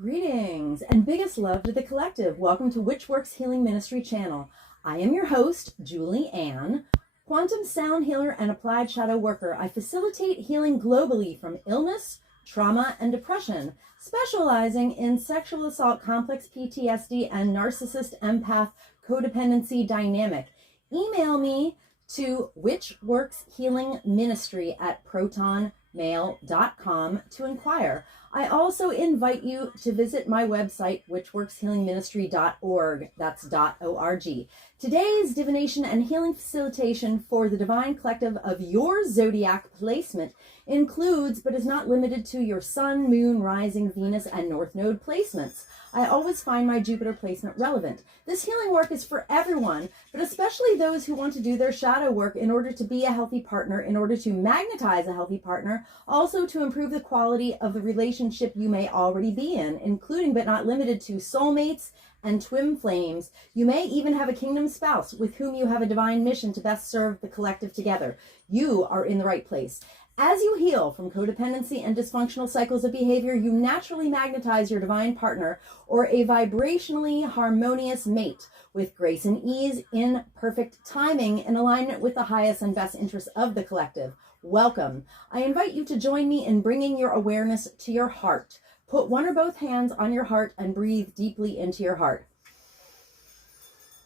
Greetings and biggest love to the collective. Welcome to Which Works Healing Ministry channel. I am your host, Julie Ann, quantum sound healer and applied shadow worker. I facilitate healing globally from illness, trauma, and depression, specializing in sexual assault, complex PTSD, and narcissist empath codependency dynamic. Email me to whichworkshealingministry@protonmail.com to inquire. I also invite you to visit my website, whichworkshealingministry.org. That's .org. Today's divination and healing facilitation for the divine collective of your zodiac placement includes, but is not limited to, your sun, moon, rising, Venus, and north node placements. I always find my Jupiter placement relevant. This healing work is for everyone, but especially those who want to do their shadow work in order to be a healthy partner, in order to magnetize a healthy partner, also to improve the quality of the relationship you may already be in, including but not limited to soulmates and twin flames. You may even have a kingdom spouse with whom you have a divine mission to best serve the collective together. You are in the right place. As you heal from codependency and dysfunctional cycles of behavior, you naturally magnetize your divine partner or a vibrationally harmonious mate with grace and ease, in perfect timing, in alignment with the highest and best interests of the collective. Welcome. I invite you to join me in bringing your awareness to your heart. Put one or both hands on your heart and breathe deeply into your heart.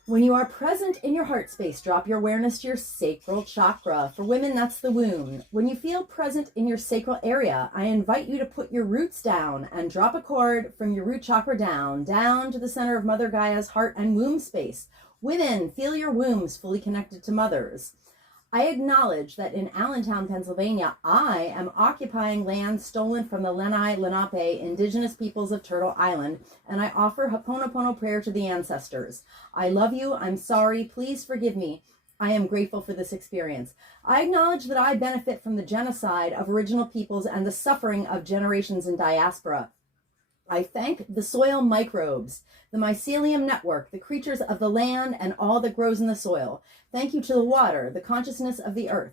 When you are present in your heart space, drop your awareness to your sacral chakra. For women, that's the womb. When you feel present in your sacral area, I invite you to put your roots down and drop a cord from your root chakra down to the center of Mother Gaia's heart and womb space. Women, feel your wombs fully connected to mothers. I acknowledge that in Allentown, Pennsylvania, I am occupying land stolen from the Lenni Lenape indigenous peoples of Turtle Island, and I offer Ho'oponopono prayer to the ancestors. I love you. I'm sorry. Please forgive me. I am grateful for this experience. I acknowledge that I benefit from the genocide of original peoples and the suffering of generations in diaspora. I thank the soil microbes, the mycelium network, the creatures of the land, and all that grows in the soil. Thank you to the water, the consciousness of the earth,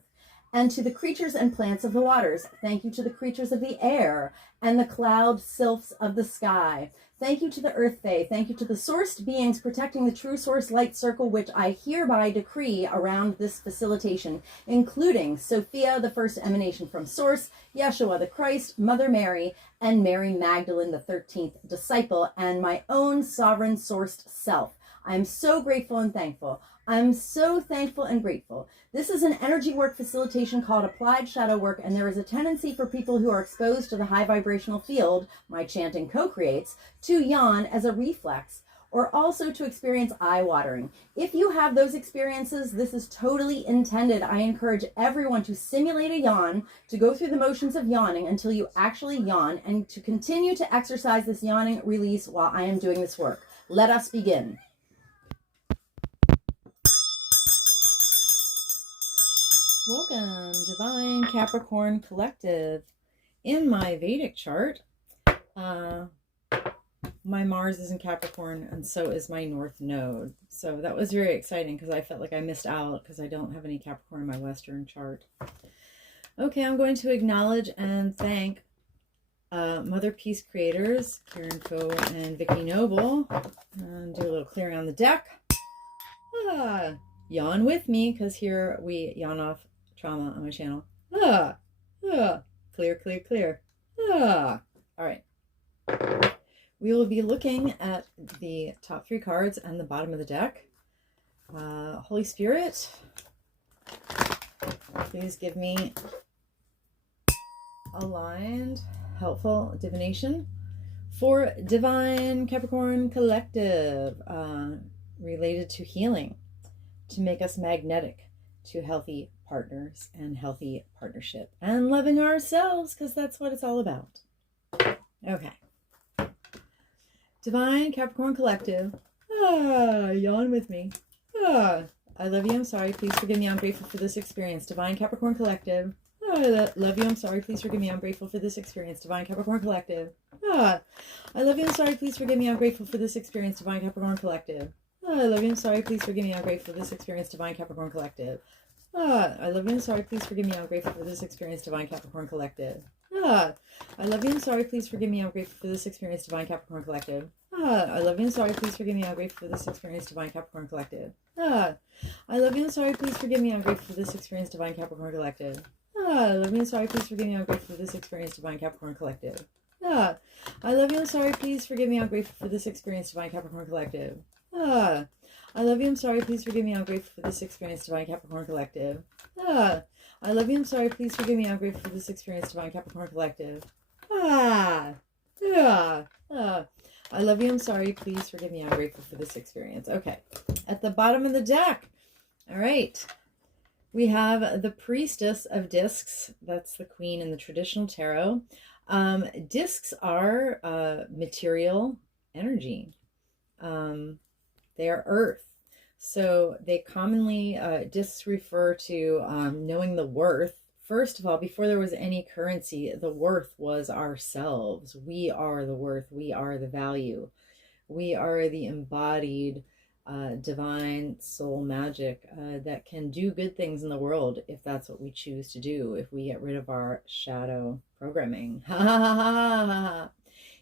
and to the creatures and plants of the waters. Thank you to the creatures of the air and the cloud sylphs of the sky. Thank you to the earth fae. Thank you to the sourced beings protecting the true source light circle, which I hereby decree around this facilitation, including Sophia, the first emanation from source, Yeshua the Christ, Mother Mary, and Mary Magdalene, the 13th disciple, and my own sovereign sourced self. I'm so grateful and thankful. I'm so thankful and grateful. This is an energy work facilitation called applied shadow work, and there is a tendency for people who are exposed to the high vibrational field my chanting co-creates to yawn as a reflex, or also to experience eye watering. If you have those experiences, this is totally intended. I encourage everyone to simulate a yawn, to go through the motions of yawning until you actually yawn, and to continue to exercise this yawning release while I am doing this work. Let us begin. Welcome, Divine Capricorn Collective. In my Vedic chart, my Mars is in Capricorn, and so is my North Node. So that was very exciting because I felt like I missed out because I don't have any Capricorn in my Western chart. Okay, I'm going to acknowledge and thank Mother Peace creators, Karen Foe and Vicky Noble, and do a little clearing on the deck. Yawn with me, because here we yawn off trauma on my channel. Clear, clear, clear. All right. We will be looking at the top 3 cards and the bottom of the deck. Holy Spirit, please give me aligned, helpful divination for Divine Capricorn Collective, related to healing, to make us magnetic to healthy partners and healthy partnership and loving ourselves, because that's what it's all about. Okay. Divine Capricorn Collective. Yawn with me. I love you. I'm sorry. Please forgive me. I'm grateful for this experience. Divine Capricorn Collective. I love you. I'm sorry. Please forgive me. I'm grateful for this experience. Divine Capricorn Collective. I love you. I'm sorry. Please forgive me. I'm grateful for this experience. Divine Capricorn Collective. I love you. I'm sorry. Please forgive me. I'm grateful for this experience. Divine Capricorn Collective. I love you. I'm sorry. Please forgive me. I'm grateful for this experience. Divine Capricorn Collective. I love you, I'm sorry, please forgive me, I'm grateful for this experience, Divine Capricorn Collective. I love you, I'm sorry, please forgive me, I'm grateful for this experience, Divine Capricorn Collective. I love you, I'm sorry, please forgive me, I'm grateful for this experience, Divine Capricorn Collective. I love you, I'm sorry, please forgive me, I'm grateful for this experience, Divine Capricorn Collective. I love you, I'm sorry, please forgive me, I'm grateful for this experience, Divine Capricorn Collective. I love you, I'm sorry, please forgive me, I'm grateful for this experience, Divine Capricorn Collective. I love you, I'm sorry, please forgive me, I'm grateful for this experience, Divine Capricorn Collective. I love you, I'm sorry, please forgive me, I'm grateful for this experience. Okay, at the bottom of the deck, all right, we have the Priestess of Discs. That's the queen in the traditional tarot. Discs are material energy. They are earth. So they commonly, discs refer to knowing the worth. First of all, before there was any currency, the worth was ourselves. We are the worth. We are the value. We are the embodied divine soul magic that can do good things in the world if that's what we choose to do, if we get rid of our shadow programming.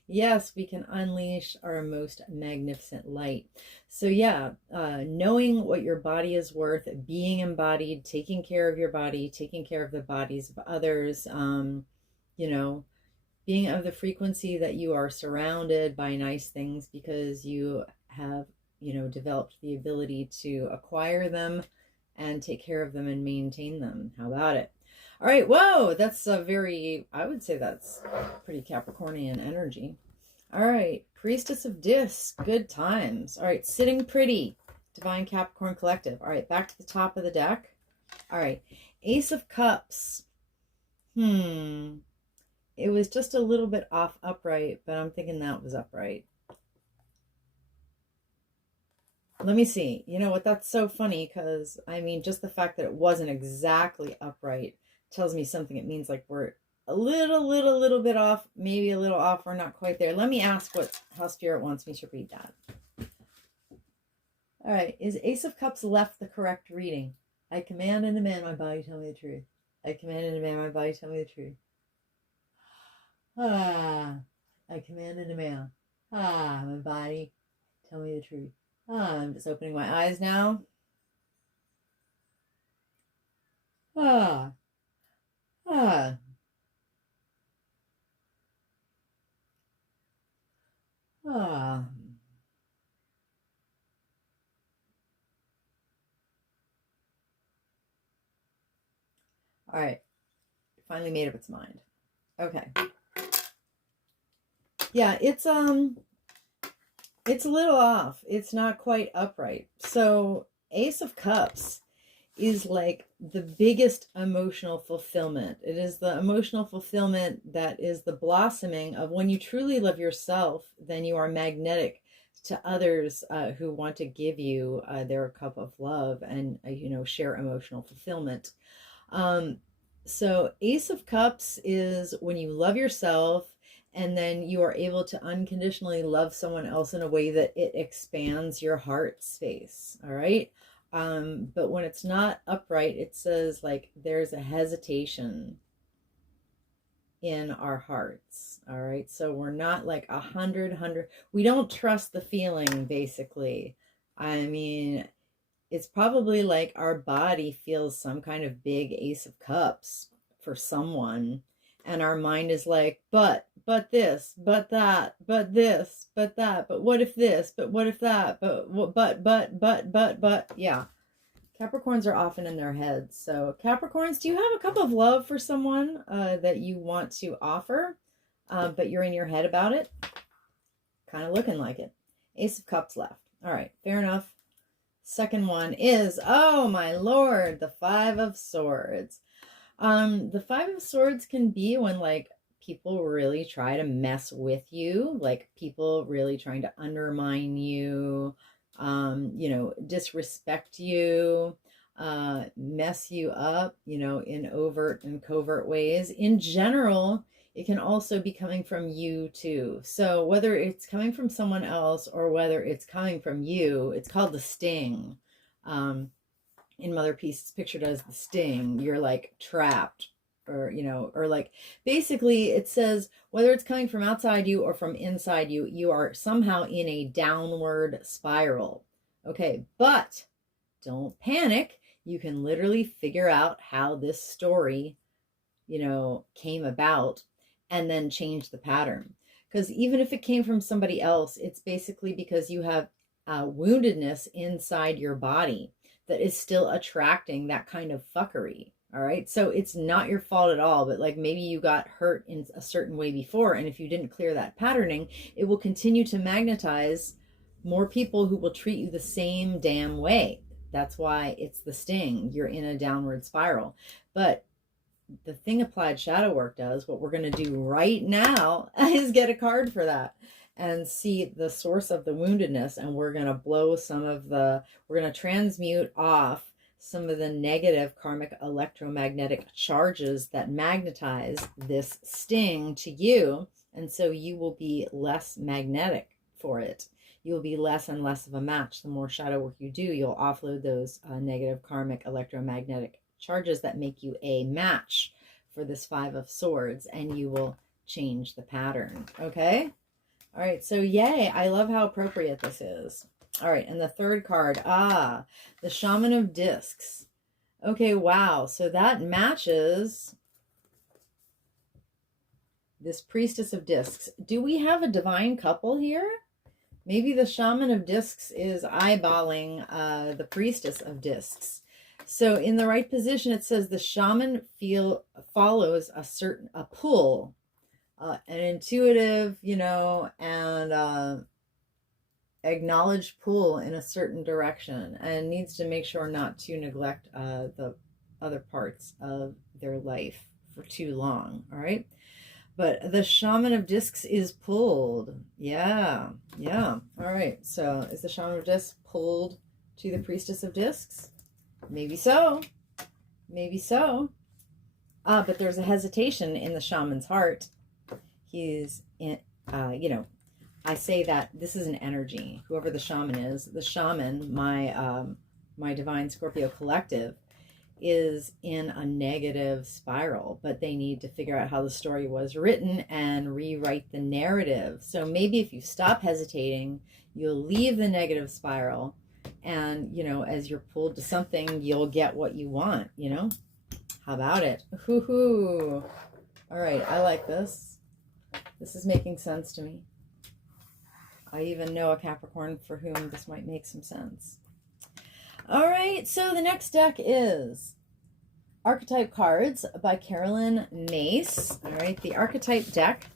Yes, we can unleash our most magnificent light. So yeah, knowing what your body is worth, being embodied, taking care of your body, taking care of the bodies of others, you know, being of the frequency that you are surrounded by nice things because you have, you know, developed the ability to acquire them and take care of them and maintain them. How about it? All right, whoa, that's a very, I would say that's pretty Capricornian energy. All right, Priestess of Discs, good times. All right, Sitting Pretty, Divine Capricorn Collective. All right, back to the top of the deck. All right, Ace of Cups. It was just a little bit off upright, but I'm thinking that was upright. Let me see. You know what? That's so funny because, I mean, just the fact that it wasn't exactly upright tells me something. It means like we're a little bit off, maybe a little off. We're not quite there. Let me ask how Spirit wants me to read that. All right. Is Ace of Cups left the correct reading? I command and demand my body tell me the truth. I command and demand my body tell me the truth. I command and demand. My body tell me the truth. I'm just opening my eyes now. All right. Finally made up its mind. Okay. Yeah, it's a little off. It's not quite upright. So Ace of Cups is like the biggest emotional fulfillment. It is the emotional fulfillment that is the blossoming of when you truly love yourself, then you are magnetic to others who want to give you their cup of love and, you know, share emotional fulfillment. So Ace of Cups is when you love yourself and then you are able to unconditionally love someone else in a way that it expands your heart space. All right. But when it's not upright, it says like there's a hesitation in our hearts. All right. So we're not like 100. We don't trust the feeling, basically. I mean, it's probably like our body feels some kind of big Ace of Cups for someone. And our mind is like, but this, but that, but this, but that, but what if this, but what if that, but, yeah. Capricorns are often in their heads. So Capricorns, do you have a cup of love for someone that you want to offer, but you're in your head about it? Kind of looking like it. Ace of Cups left. All right, fair enough. Second one is, oh my Lord, the Five of Swords. The Five of Swords can be when like people really try to mess with you, like people really trying to undermine you, you know, disrespect you, mess you up, you know, in overt and covert ways. In general, it can also be coming from you too. So whether it's coming from someone else or whether it's coming from you, it's called the sting. In Mother Peace, it's pictured as the sting. You're like trapped or, you know, or like basically it says whether it's coming from outside you or from inside you, you are somehow in a downward spiral. Okay, but don't panic. You can literally figure out how this story, you know, came about and then change the pattern. Because even if it came from somebody else, it's basically because you have woundedness inside your body that is still attracting that kind of fuckery. All right. So it's not your fault at all, but like maybe you got hurt in a certain way before. And if you didn't clear that patterning, it will continue to magnetize more people who will treat you the same damn way. That's why it's the sting. You're in a downward spiral. But the thing applied shadow work does, what we're going to do right now is get a card for that and see the source of the woundedness. And we're going to blow we're going to transmute off some of the negative karmic electromagnetic charges that magnetize this sting to you. And so you will be less magnetic for it. You'll be less and less of a match. The more shadow work you do, you'll offload those negative karmic electromagnetic charges that make you a match for this Five of Swords, and you will change the pattern. Okay? All right, so yay. I love how appropriate this is. All right, and the third card, the Shaman of Discs. Okay, wow. So that matches this Priestess of Discs. Do we have a divine couple here? Maybe the Shaman of Discs is eyeballing the Priestess of Discs. So in the right position, it says the shaman follows a pull, an intuitive, you know, and acknowledged pull in a certain direction, and needs to make sure not to neglect the other parts of their life for too long. All right. But the Shaman of Discs is pulled. Yeah. Yeah. All right. So is the Shaman of Discs pulled to the Priestess of Discs? Maybe so. Maybe so. But there's a hesitation in the shaman's heart. He's in, you know, I say that this is an energy. Whoever the shaman is, the shaman, my divine Scorpio collective, is in a negative spiral, but they need to figure out how the story was written and rewrite the narrative. So maybe if you stop hesitating, you'll leave the negative spiral. And, you know, as you're pulled to something, you'll get what you want, you know? How about it? Hoo-hoo. All right, I like this. This is making sense to me. I even know a Capricorn for whom this might make some sense. All right, so the next deck is Archetype Cards by Caroline Mace. All right, the Archetype deck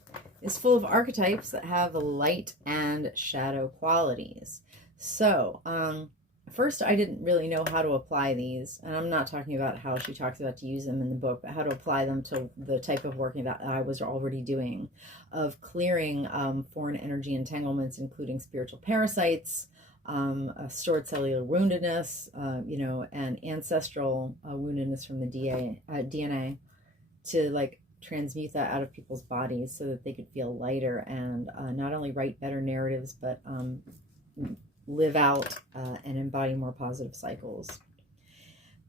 is full of archetypes that have light and shadow qualities. So, first, I didn't really know how to apply these, and I'm not talking about how she talks about to use them in the book, but how to apply them to the type of working that I was already doing, of clearing foreign energy entanglements, including spiritual parasites, stored cellular woundedness, you know, and ancestral woundedness from the DNA, to like transmute that out of people's bodies so that they could feel lighter and not only write better narratives, but live out and embody more positive cycles.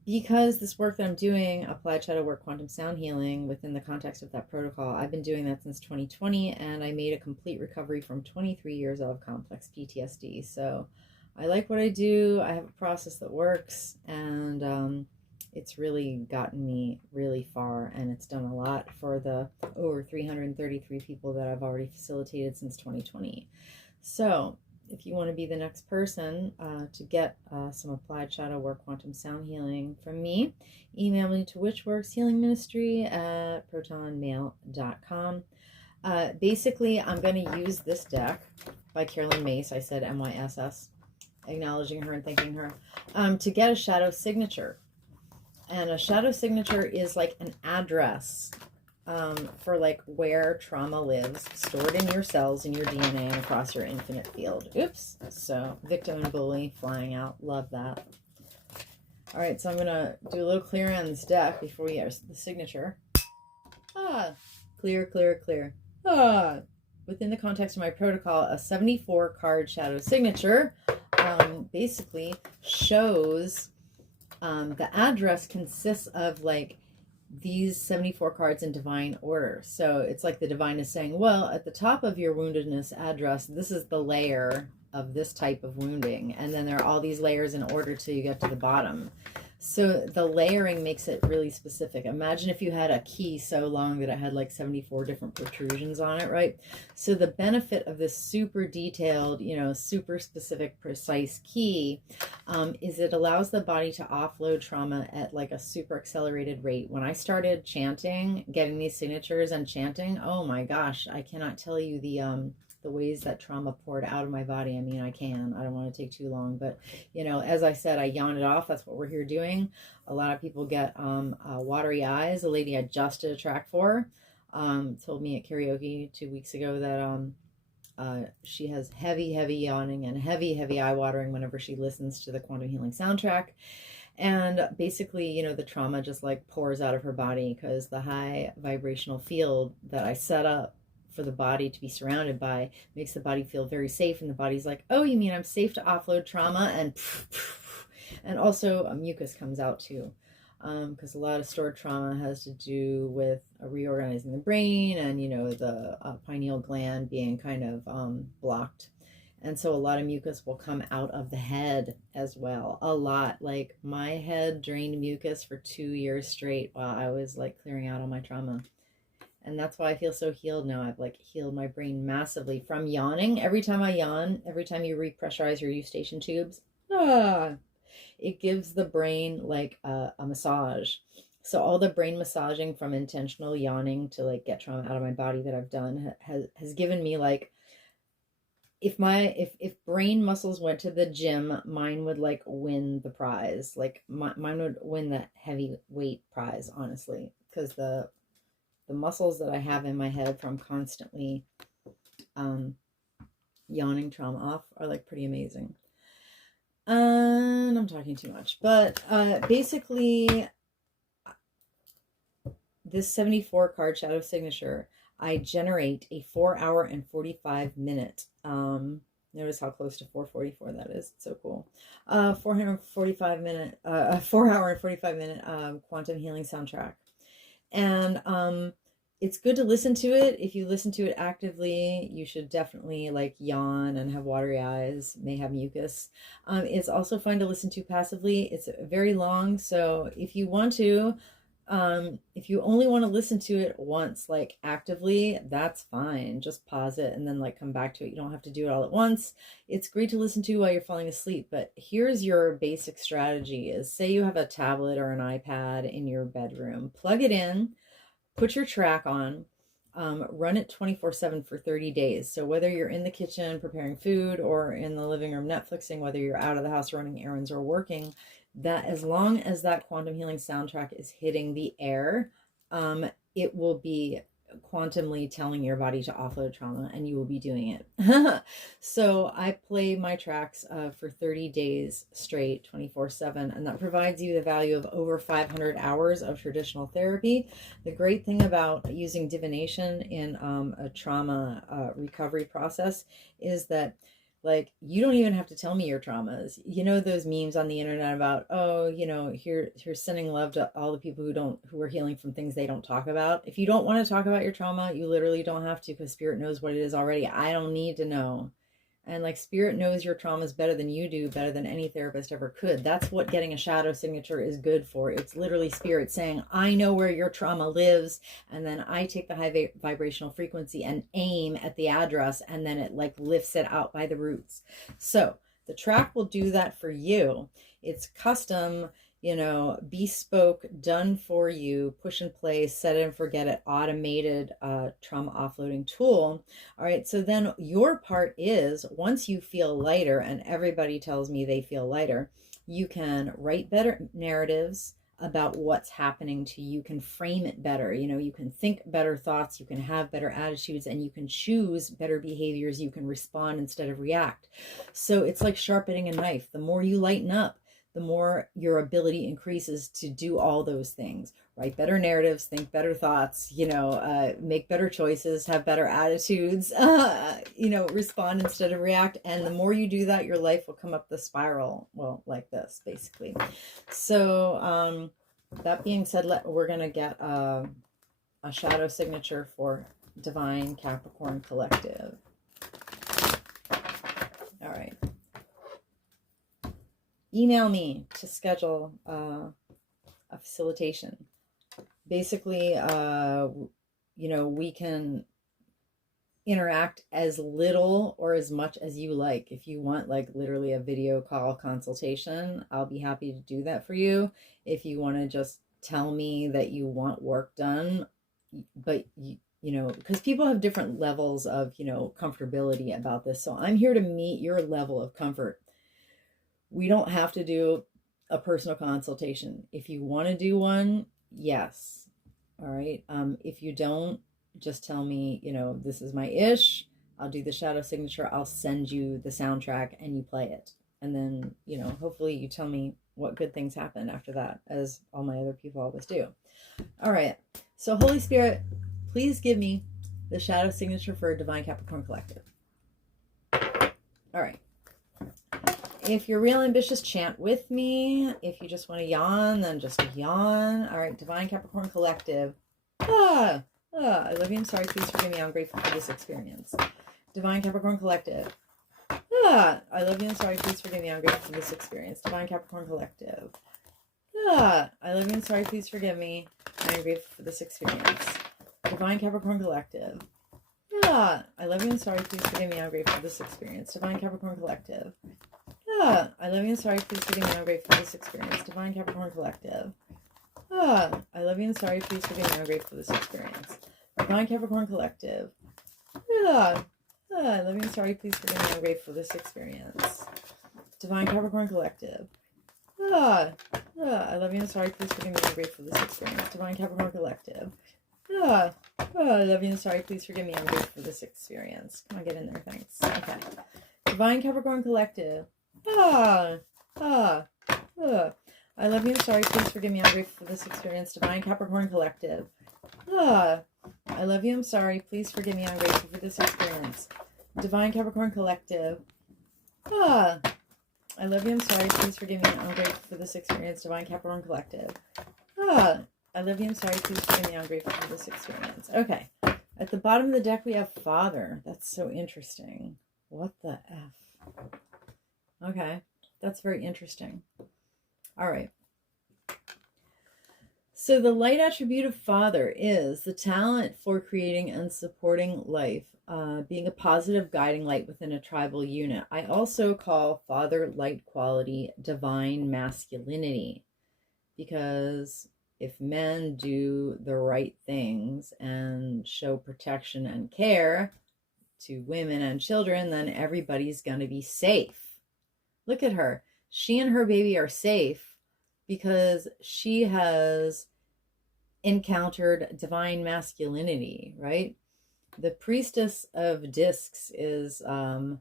Because this work that I'm doing, applied shadow work, quantum sound healing, within the context of that protocol, I've been doing that since 2020, and I made a complete recovery from 23 years of complex PTSD. So I like what I do. I have a process that works, and it's really gotten me really far, and it's done a lot for the over 333 people that I've already facilitated since 2020. So if you want to be the next person to get some applied shadow work, quantum sound healing from me, email me to witchworkshealingministry@protonmail.com. Basically, I'm going to use this deck by Caroline Mace. I said MYSS, acknowledging her and thanking her, to get a shadow signature. And a shadow signature is like an address for like where trauma lives, stored in your cells, in your DNA, and across your infinite field. Oops. So victim and bully flying out. Love that. All right, so I'm going to do a little clearing on this deck before we get the signature. Clear, clear, clear. Within the context of my protocol, a 74 card shadow signature basically shows the address consists of like these 74 cards in divine order. So it's like the divine is saying, well, at the top of your woundedness address, this is the layer of this type of wounding. And then there are all these layers in order till you get to the bottom. So the layering makes it really specific. Imagine if you had a key so long that it had like 74 different protrusions on it, right? So the benefit of this super detailed, you know, super specific, precise key is it allows the body to offload trauma at like a super accelerated rate. When I started chanting, getting these signatures and chanting, oh my gosh, I cannot tell you the ways that trauma poured out of my body. I mean, I don't want to take too long, but you know, as I said, I yawn it off. That's what we're here doing. A lot of people get watery eyes. A lady I just did a track for told me at karaoke 2 weeks ago that she has heavy yawning and heavy eye watering whenever she listens to the quantum healing soundtrack. And basically, you know, the trauma just like pours out of her body because the high vibrational field that I set up for the body to be surrounded by makes the body feel very safe. And the body's like, oh, you mean I'm safe to offload trauma? And also mucus comes out too. Because a lot of stored trauma has to do with reorganizing the brain and, you know, the pineal gland being kind of blocked. And so a lot of mucus will come out of the head as well. A lot. Like my head drained mucus for 2 years straight while I was like clearing out all my trauma. And that's why I feel so healed now. I've like healed my brain massively from yawning. Every time I yawn, every time you repressurize your eustachian tubes, it gives the brain like a massage. So all the brain massaging from intentional yawning to like get trauma out of my body that I've done has given me like, if brain muscles went to the gym, mine would like win the prize. Like mine would win the heavyweight prize, honestly, because the muscles that I have in my head from constantly yawning trauma off are like pretty amazing. And I'm talking too much, but basically this 74 card shadow signature, I generate a 4 hour and 45 minute, notice how close to 444 that is. It's so cool. 445 minute, 4 hour and 45 minute quantum healing soundtrack. And it's good to listen to it. If you listen to it actively, you should definitely like yawn and have watery eyes, may have mucus. It's also fun to listen to passively. It's very long, so if you want to, if you only want to listen to it once, like actively, that's fine. Just pause it and then like come back to it. You don't have to do it all at once. It's great to listen to while you're falling asleep, but here's your basic strategy is, say you have a tablet or an iPad in your bedroom, plug it in, put your track on, run it 24/7 for 30 days. So whether you're in the kitchen preparing food or in the living room Netflixing, whether you're out of the house running errands or working, that as long as that quantum healing soundtrack is hitting the air, it will be quantumly telling your body to offload trauma, and you will be doing it. So I play my tracks for 30 days straight, 24/7, and that provides you the value of over 500 hours of traditional therapy. The great thing about using divination in a trauma recovery process is that, like, you don't even have to tell me your traumas. You know those memes on the internet about, oh, you know, here's sending love to all the people who are healing from things they don't talk about. If you don't want to talk about your trauma, you literally don't have to, because spirit knows what it is already. I don't need to know. And like, spirit knows your traumas better than you do, better than any therapist ever could. That's what getting a shadow signature is good for. It's literally spirit saying, I know where your trauma lives, and then I take the high vibrational frequency and aim at the address, and then it like lifts it out by the roots. So the track will do that for you. It's custom, you know, bespoke, done for you, push and play, set it and forget it, automated trauma offloading tool. All right, so then your part is, once you feel lighter, and everybody tells me they feel lighter, you can write better narratives about what's happening to you. You can frame it better. You know, you can think better thoughts, you can have better attitudes, and you can choose better behaviors. You can respond instead of react. So it's like sharpening a knife. The more you lighten up, the more your ability increases to do all those things. Write better narratives, think better thoughts, you know, make better choices, have better attitudes, you know, respond instead of react. And the more you do that, your life will come up the spiral, well, like this, basically. So that being said, we're going to get a shadow signature for Divine Capricorn Collective. All right. Email me to schedule a facilitation. Basically, you know, we can interact as little or as much as you like. If you want like literally a video call consultation, I'll be happy to do that for you. If you want to just tell me that you want work done, but you know, because people have different levels of, you know, comfortability about this. So I'm here to meet your level of comfort. We don't have to do a personal consultation. If you want to do one, yes. All right. If you don't, just tell me, you know, this is my ish. I'll do the shadow signature. I'll send you the soundtrack and you play it. And then, you know, hopefully you tell me what good things happen after that, as all my other people always do. All right. So Holy Spirit, please give me the shadow signature for Divine Capricorn Collective. All right. If you're real ambitious, chant with me. If you just want to yawn, then just yawn. All right, Divine Capricorn Collective. I love you. I'm sorry. Please forgive me. I'm grateful for this experience. Divine Capricorn Collective. I love you. I'm sorry. Please forgive me. I'm grateful for this experience. Divine Capricorn Collective. I love you. I'm sorry. Please forgive me. I'm grateful for this experience. Divine Capricorn Collective. I love you. I'm sorry. Please forgive me. I'm grateful for this experience. Divine Capricorn Collective. I love you. I'm sorry. Please forgive me. I'm grateful for this experience. Divine Capricorn Collective. I love you. I'm sorry. Please forgive me. I'm grateful for this experience. Divine Capricorn Collective. I love you. I'm sorry. Please forgive me. I'm grateful for this experience. Divine Capricorn Collective. I love you. I'm sorry. Please forgive me. I'm grateful for this experience. Divine Capricorn Collective. I love you. I'm sorry. Please forgive me. I'm grateful for this experience. Come on, get in there. Thanks. Okay. Divine Capricorn Collective. I love you. I'm sorry. Please forgive me. I'm grateful for this experience. Divine Capricorn Collective. I love you. I'm sorry. Please forgive me. I'm grateful for this experience. Divine Capricorn Collective. I love you. I'm sorry. Please forgive me. I'm grateful for this experience. Divine Capricorn Collective. I love you. I'm sorry. Please forgive me. I'm grateful for this experience. Okay. At the bottom of the deck, we have Father. That's so interesting. What the F? Okay. That's very interesting. All right. So the light attribute of Father is the talent for creating and supporting life, being a positive guiding light within a tribal unit. I also call Father light quality divine masculinity, because if men do the right things and show protection and care to women and children, then everybody's going to be safe. Look at her. She and her baby are safe because she has encountered divine masculinity, right? The priestess of discs is, you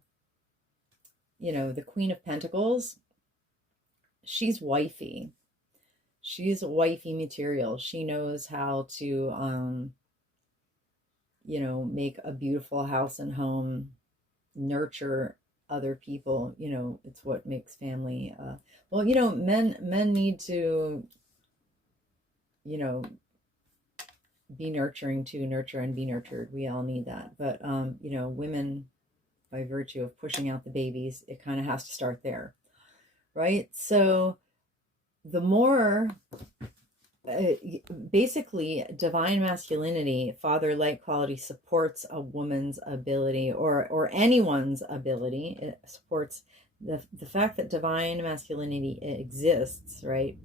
know, the Queen of Pentacles. She's wifey. She's wifey material. She knows how to, you know, make a beautiful house and home, nurture other people. You know, it's what makes family. Well, you know, men need to, you know, be nurturing to nurture and be nurtured. We all need that. But, you know, women, by virtue of pushing out the babies, it kind of has to start there, right? So the more, basically, divine masculinity, father light quality, supports a woman's ability, or anyone's ability. It supports the fact that divine masculinity exists, right?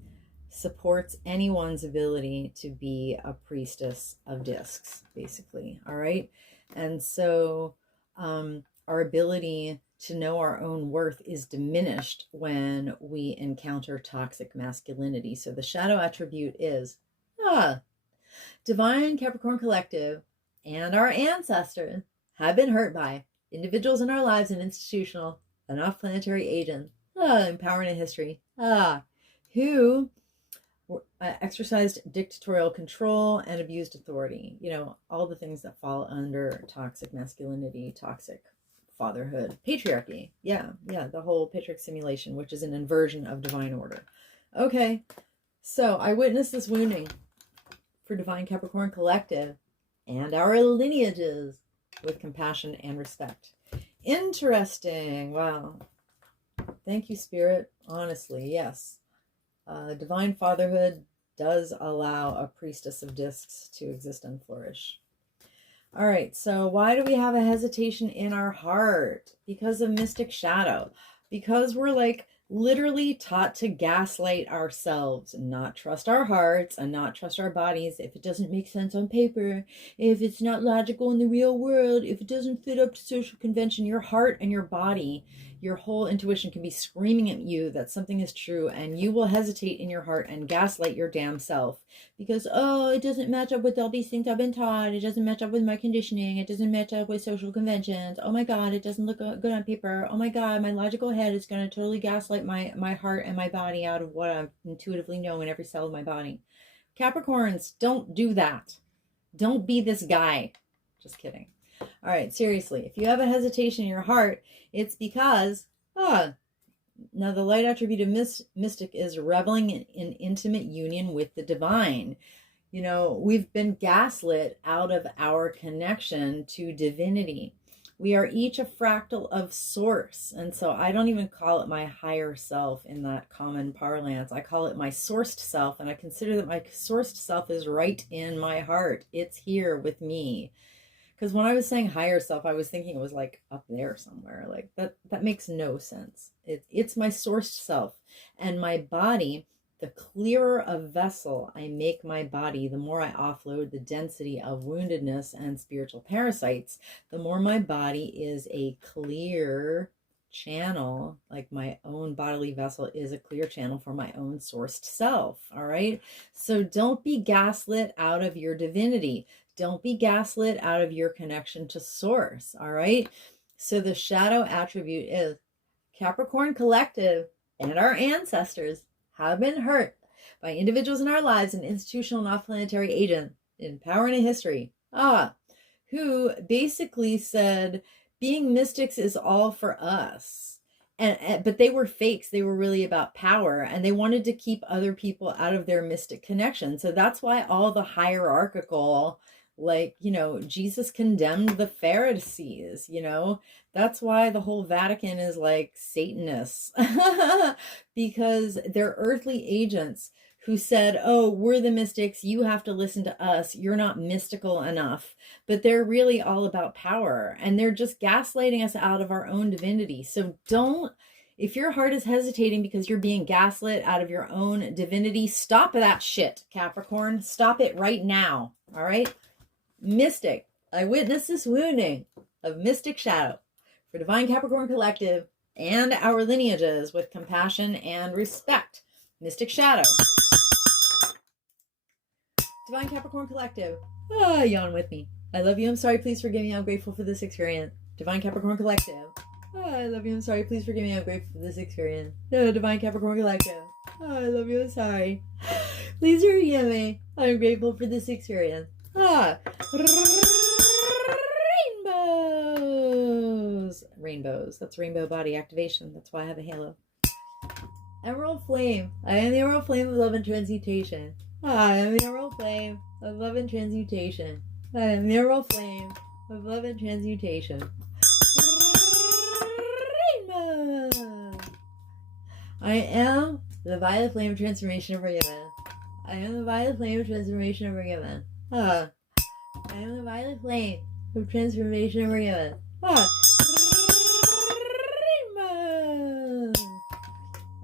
Supports anyone's ability to be a priestess of discs, basically. All right. And so our ability to know our own worth is diminished when we encounter toxic masculinity. So the shadow attribute is Divine Capricorn Collective and our ancestors have been hurt by individuals in our lives and institutional and off-planetary agents in power and in history who exercised dictatorial control and abused authority. You know, all the things that fall under toxic masculinity, toxic fatherhood, patriarchy. Yeah, the whole patriarch simulation, which is an inversion of divine order. Okay, So I witnessed this wounding for Divine Capricorn Collective and our lineages with compassion and respect. Interesting. Wow. Thank you, Spirit. Honestly, yes. Divine Fatherhood does allow a priestess of discs to exist and flourish. All right, so why do we have a hesitation in our heart? Because of mystic shadow. Because we're like literally taught to gaslight ourselves and not trust our hearts and not trust our bodies if it doesn't make sense on paper, if it's not logical in the real world, if it doesn't fit up to social convention. Your heart and your body, your whole intuition can be screaming at you that something is true, and you will hesitate in your heart and gaslight your damn self because, oh, it doesn't match up with all these things I've been taught. It doesn't match up with my conditioning. It doesn't match up with social conventions. Oh my God, it doesn't look good on paper. Oh my God, my logical head is going to totally gaslight my heart and my body out of what I intuitively know in every cell of my body. Capricorns, don't do that. Don't be this guy. Just kidding. All right, seriously, if you have a hesitation in your heart, it's because, now the light attribute of mystic is reveling in intimate union with the divine. You know, we've been gaslit out of our connection to divinity. We are each a fractal of source. And so I don't even call it my higher self in that common parlance. I call it my sourced self. And I consider that my sourced self is right in my heart. It's here with me. Because when I was saying higher self, I was thinking it was like up there somewhere. Like that makes no sense. It's my sourced self. And my body, the clearer a vessel I make my body, the more I offload the density of woundedness and spiritual parasites, the more my body is a clear channel, like my own bodily vessel is a clear channel for my own sourced self. All right. So don't be gaslit out of your divinity. Don't be gaslit out of your connection to source. All right. So the shadow attribute is Capricorn Collective and our ancestors have been hurt by individuals in our lives and institutional and off-planetary agents in power and in history, who basically said being mystics is all for us. But they were fakes. They were really about power, and they wanted to keep other people out of their mystic connection. So that's why all the hierarchical, like, you know, Jesus condemned the Pharisees, you know, that's why the whole Vatican is like Satanists, because they're earthly agents who said, oh, we're the mystics, you have to listen to us, you're not mystical enough. But they're really all about power, and they're just gaslighting us out of our own divinity. So if your heart is hesitating because you're being gaslit out of your own divinity, stop that shit, Capricorn. Stop it right now. All right. Mystic, I witnessed this wounding of mystic shadow for Divine Capricorn Collective and our lineages with compassion and respect. Mystic shadow. Divine Capricorn Collective. Yawn with me. I love you. I'm sorry. Please forgive me. I'm grateful for this experience. Divine Capricorn Collective. I love you. I'm sorry. Please forgive me. I'm grateful for this experience. Divine Capricorn Collective. I love you. I'm sorry. Please forgive me. I'm grateful for this experience. Rainbows. That's rainbow body activation. That's why I have a halo. Emerald flame. I am the emerald flame of love and transmutation. I am the emerald flame of love and transmutation. I am the emerald flame of love and transmutation. Rainbow. I am the violet flame of transformation of forgiven. I am the violet flame of transformation of forgiven. I am the violet flame of transformation and forgiven.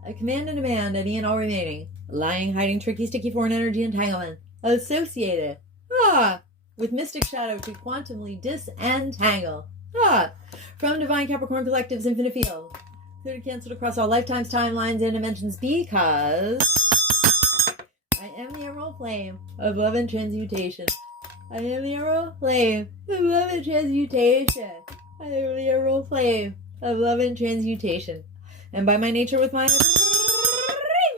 I command and demand any and all remaining lying, hiding, tricky, sticky foreign energy entanglement associated with mystic shadow to quantumly disentangle from Divine Capricorn Collective's infinite field. Clear to cancel across all lifetimes, timelines, and dimensions, because I am the emerald flame of love and transmutation. I am the emerald flame of love and transmutation. I am the emerald flame of love and transmutation. And by my nature with my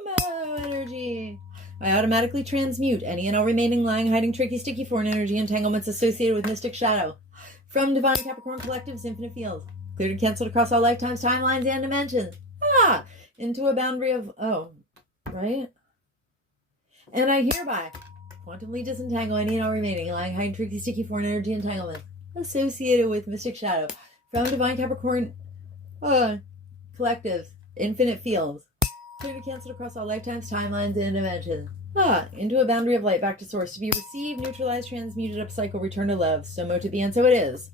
rainbow energy, I automatically transmute any and all remaining lying, hiding, tricky, sticky foreign energy entanglements associated with mystic shadow from Divine Capricorn Collective's infinite field. Cleared and canceled across all lifetimes, timelines, and dimensions. Into a boundary of, right? And I hereby quantumly disentangle any and all remaining lying, hiding, tricky, sticky, foreign energy entanglement associated with mystic shadow from divine Capricorn collective, infinite fields, clear to cancel across all lifetimes, timelines, and dimensions. Into a boundary of light back to source to be received, neutralized, transmuted, upcycle, return to love. So mo to be, and so it is.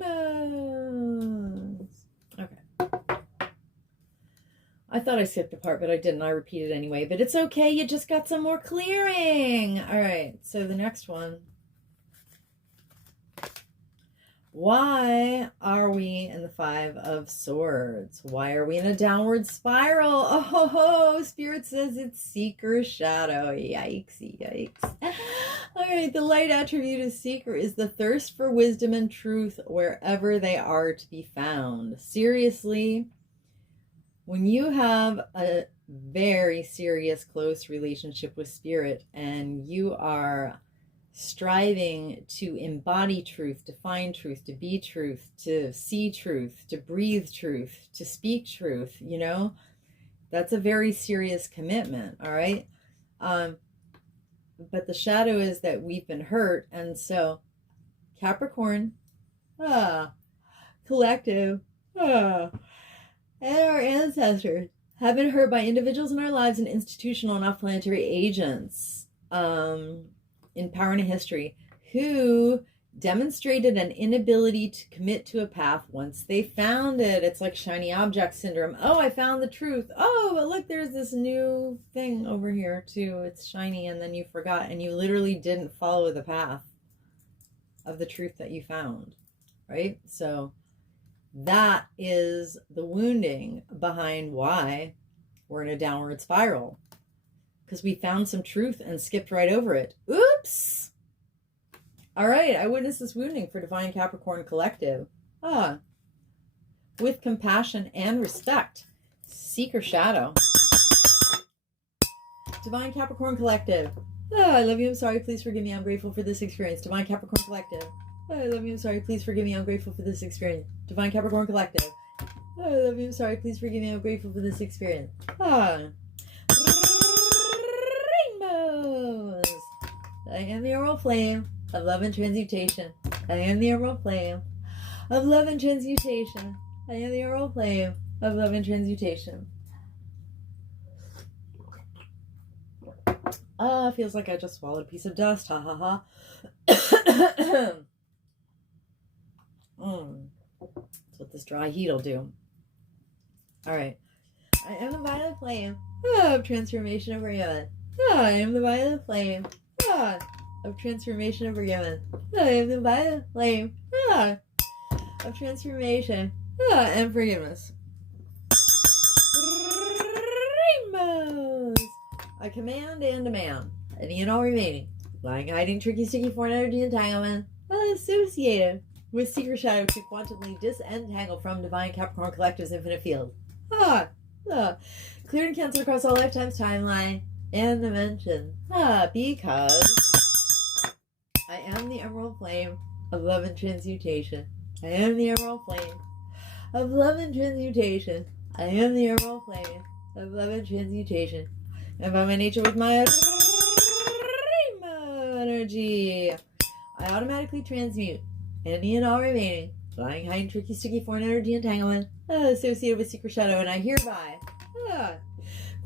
Rainbows. Okay. I thought I skipped a part, but I didn't. I repeated anyway. But it's okay. You just got some more clearing. All right. So the next one. Why are we in the Five of Swords? Why are we in a downward spiral? Oh, Spirit says it's seeker shadow. Yikes, yikes. All right, the light attribute of seeker is the thirst for wisdom and truth wherever they are to be found. Seriously, when you have a very serious, close relationship with Spirit and you are striving to embody truth, to find truth, to be truth, to see truth, to breathe truth, to speak truth, you know, that's a very serious commitment. All right. But the shadow is that we've been hurt. And so Capricorn, collective, and our ancestors have been hurt by individuals in our lives and institutional and off-planetary agents, in power and history, who demonstrated an inability to commit to a path once they found it. It's like shiny object syndrome. Oh, I found the truth. Oh, but look, there's this new thing over here too. It's shiny, and then you forgot, and you literally didn't follow the path of the truth that you found, right? So that is the wounding behind why we're in a downward spiral. Because we found some truth and skipped right over it. Oops! All right, I witnessed this wounding for Divine Capricorn Collective. With compassion and respect. Seeker shadow. Divine Capricorn Collective. I love you, I'm sorry, please forgive me, I'm grateful for this experience. Divine Capricorn Collective. I love you, I'm sorry, please forgive me, I'm grateful for this experience. Divine Capricorn Collective. I love you, I'm sorry, please forgive me, I'm grateful for this experience. I am the emerald flame of love and transmutation. I am the emerald flame of love and transmutation. I am the emerald flame of love and transmutation. Feels like I just swallowed a piece of dust. Ha ha ha. That's what this dry heat will do. All right. I am the violet flame of transformation over Yemen. I am the violet flame of transformation over Yemen. I am the violet flame of transformation and forgiveness. Rainbows. I command and demand any and all remaining lying, hiding, tricky, sticky, foreign energy entanglement associated with secret shadow to quantumly disentangle from Divine Capricorn Collective's infinite field. Clear and cancel across all lifetimes, timeline, and dimension. Because I am the emerald flame of love and transmutation. I am the emerald flame of love and transmutation. I am the emerald flame of love and transmutation. And by my nature with my rainbow energy, I automatically transmute any and all remaining lying, hiding, tricky, sticky, foreign energy entanglement associated with secret shadow, and I hereby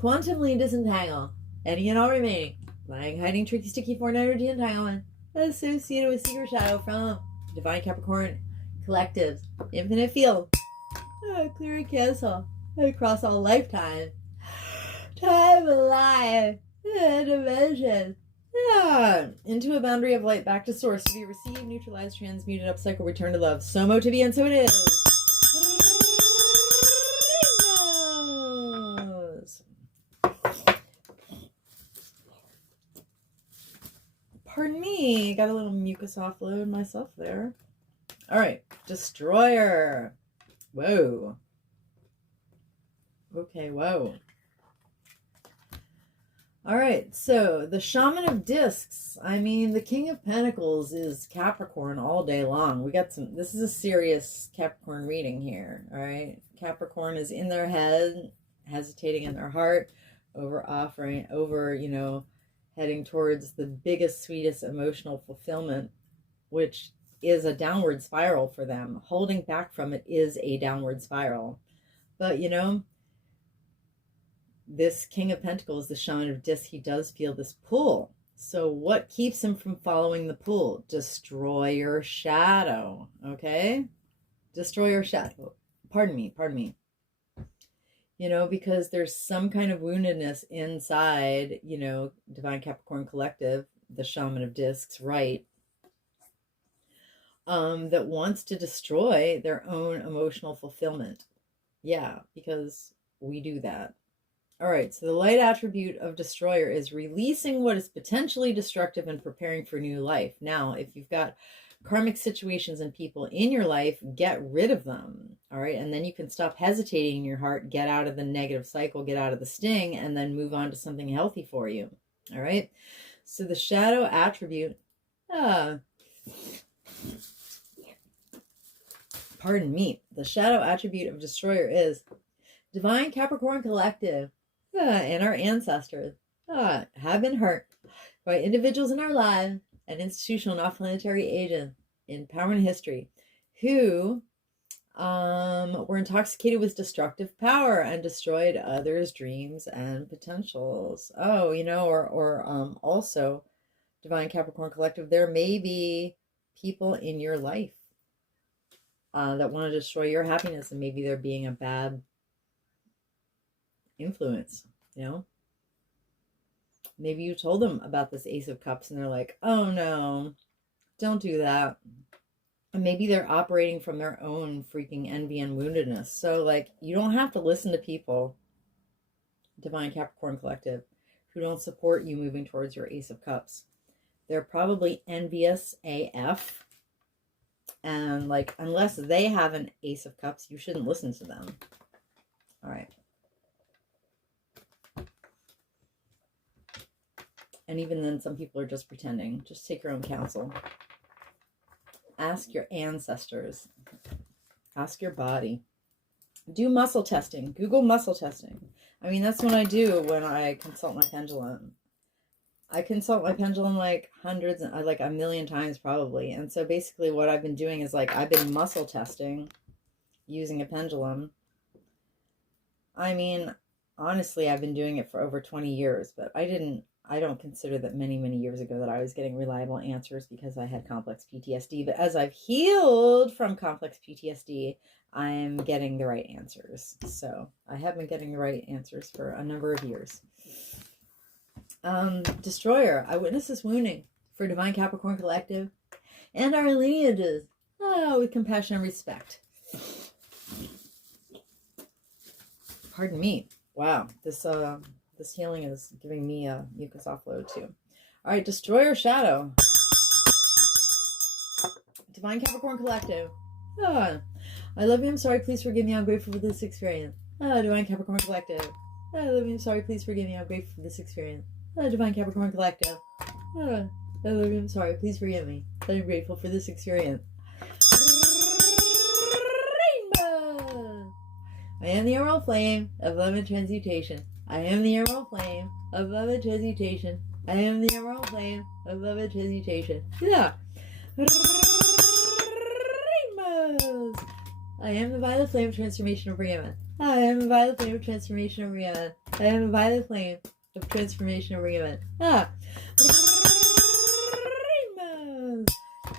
quantumly disentangle any and all remaining lying, hiding, tricky, sticky, foreign energy entanglement associated with secret shadow from Divine Capricorn Collective's infinite field. Clear and cancel across all lifetime, time, alive, dimension. Into a boundary of light back to source to be received, neutralized, transmuted, upcycle, return to love. So mo to be, and so it is. Rainbows. Pardon me, got a little mucus offload myself there. All right, Destroyer. Whoa. Okay, whoa. All right, so the Shaman of Discs. I mean, the King of Pentacles is Capricorn all day long. We got some, this is a serious Capricorn reading here, all right? Capricorn is in their head, hesitating in their heart, over offering, over, you know, heading towards the biggest, sweetest emotional fulfillment, which is a downward spiral for them. Holding back from it is a downward spiral. But, you know, this King of Pentacles, the Shaman of Disc, he does feel this pull. So what keeps him from following the pull? Destroy your shadow, okay? Destroy your shadow. Pardon me. You know, because there's some kind of woundedness inside, you know, Divine Capricorn Collective, the Shaman of Discs, right? That wants to destroy their own emotional fulfillment. Yeah, because we do that. All right, so the light attribute of destroyer is releasing what is potentially destructive and preparing for new life. Now, if you've got karmic situations and people in your life, get rid of them. All right, and then you can stop hesitating in your heart, get out of the negative cycle, get out of the sting, and then move on to something healthy for you. All right, so the shadow attribute, pardon me, the shadow attribute of destroyer is Divine Capricorn Collective. And our ancestors have been hurt by individuals in our lives and institutional non-planetary agents in power and history who were intoxicated with destructive power and destroyed others' dreams and potentials. Oh, you know, or also, Divine Capricorn Collective, there may be people in your life that want to destroy your happiness, and maybe they're being a bad influence, you know. Maybe you told them about this Ace of Cups and they're like, oh no, don't do that. And maybe they're operating from their own freaking envy and woundedness. So like, you don't have to listen to people, Divine Capricorn Collective, who don't support you moving towards your Ace of Cups. They're probably envious AF, and like, unless they have an Ace of Cups, you shouldn't listen to them. All right. And even then, some people are just pretending. Just take your own counsel. Ask your ancestors. Ask your body. Do muscle testing. Google muscle testing. I mean, that's what I do when I consult my pendulum. I consult my pendulum like hundreds, like a million times probably. And so basically what I've been doing is like, I've been muscle testing using a pendulum. I mean, honestly, I've been doing it for over 20 years, but I don't consider that many years ago that I was getting reliable answers because I had complex PTSD. But as I've healed from complex PTSD, I'm getting the right answers. So I have been getting the right answers for a number of years. Destroyer, I witness this wounding for Divine Capricorn Collective and our lineages with compassion and respect. Pardon me. Wow, this healing is giving me a mucus offload too. All right, Destroyer Shadow. Divine Capricorn Collective. I love you, I'm sorry, please forgive me, I'm grateful for this experience. Divine Capricorn Collective. I love you, I'm sorry, please forgive me, I'm grateful for this experience. Divine Capricorn Collective. I love you, I'm sorry, please forgive me, I'm grateful for this experience. Rainbow. I am the emerald flame of love and transmutation. I am the emerald flame of love and transmutation. I am the emerald flame of love and transmutation. Yeah. Rainbows. I am the violet flame of transformation of Rihanna. I am the violet flame of transformation of Rihanna. I am the violet flame of transformation of Rihanna. Rainbows.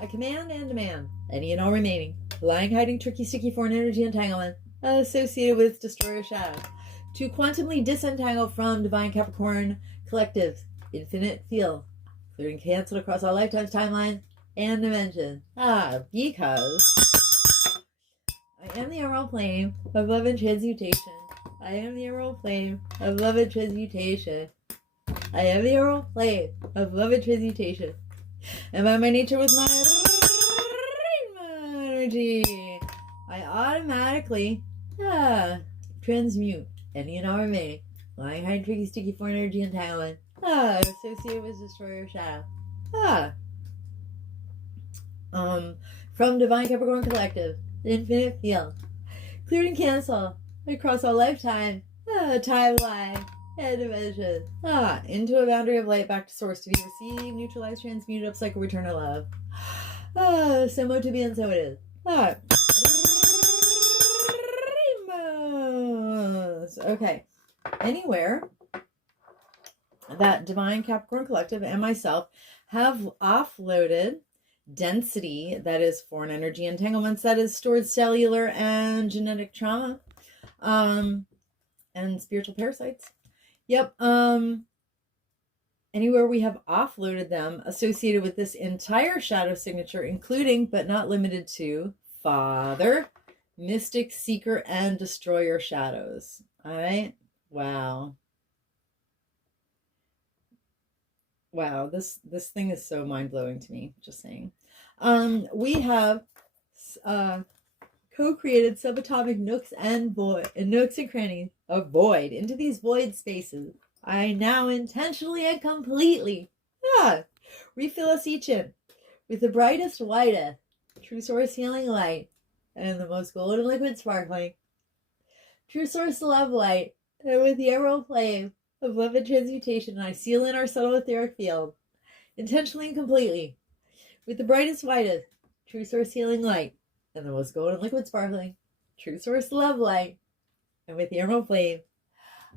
I command and demand any and all remaining lying, hiding, tricky, sticky foreign energy entanglement associated with Destroyer Shadow to quantumly disentangle from Divine Capricorn Collective's infinite field, clearing canceled across all lifetimes, timelines, and dimensions. Because I am the emerald flame of love and transmutation. I am the emerald flame of love and transmutation. I am the emerald flame of love and transmutation. And by my nature with my rainbow energy, I automatically transmute any and all remaining lying, hiding, tricky, sticky foreign energy entanglement associated with Destroyer Shadow. From Divine Capricorn Collective, the infinite field, cleared and cancelled across all lifetime, timeline, and dimension. Into a boundary of light back to source to be received, neutralized, transmuted, upcycle, return to love. So to be and so it is. Rainbows. Okay. Anywhere that Divine Capricorn Collective and myself have offloaded density, that is foreign energy entanglements, that is stored cellular and genetic trauma, and spiritual parasites. Yep. Anywhere we have offloaded them associated with this entire shadow signature, including but not limited to Father, Mystic, Seeker, and Destroyer shadows. All right. Wow. Wow, this thing is so mind-blowing to me, just saying. We have co-created subatomic nooks and crannies of void into these void spaces. I now intentionally and completely refill us each in with the brightest, whitest, true source healing light and the most golden liquid sparkling true source love light, and with the emerald flame of love and transmutation, I seal in our subtle etheric field, intentionally and completely, with the brightest, whitest, true source healing light, and the most golden liquid sparkling, true source love light, and with the emerald flame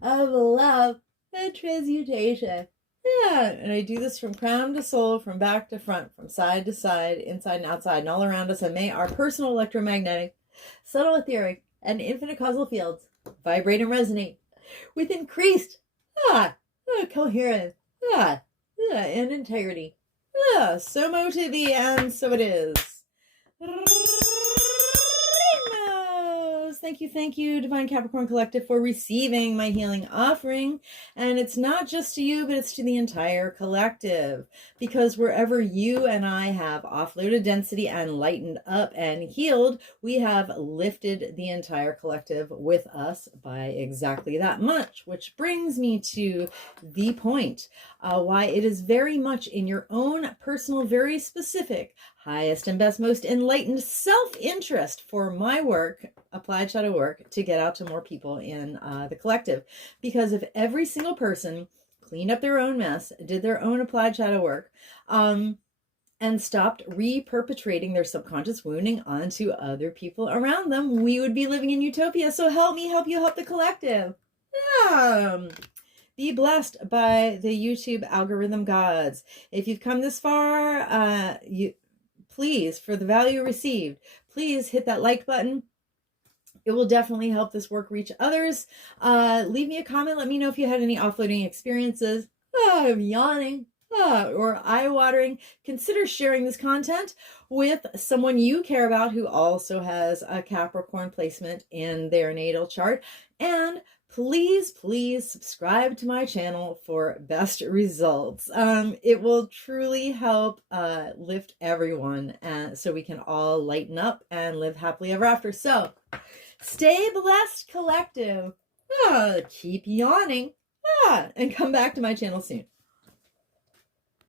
of love and transmutation. And I do this from crown to soul, from back to front, from side to side, inside and outside, and all around us. And may our personal electromagnetic, subtle etheric, and infinite causal fields vibrate and resonate with increased coherence and integrity. So to be, and so it is. Thank you, Divine Capricorn Collective, for receiving my healing offering. And it's not just to you, but it's to the entire collective. Because wherever you and I have offloaded density and lightened up and healed, we have lifted the entire collective with us by exactly that much. Which brings me to the point why it is very much in your own personal, very specific, highest and best, most enlightened self-interest for my work, applied shadow work, to get out to more people in the collective. Because if every single person cleaned up their own mess, did their own applied shadow work, and stopped re-perpetrating their subconscious wounding onto other people around them, we would be living in utopia. So help me help you help the collective. Be blessed by the YouTube algorithm gods. If you've come this far, please, for the value received, please hit that like button. It will definitely help this work reach others. Leave me a comment. Let me know if you had any offloading experiences. I'm yawning. Or eye-watering. Consider sharing this content with someone you care about who also has a Capricorn placement in their natal chart. And please subscribe to my channel for best results. It will truly help lift everyone, so we can all lighten up and live happily ever after. So stay blessed, collective. Keep yawning. And come back to my channel soon.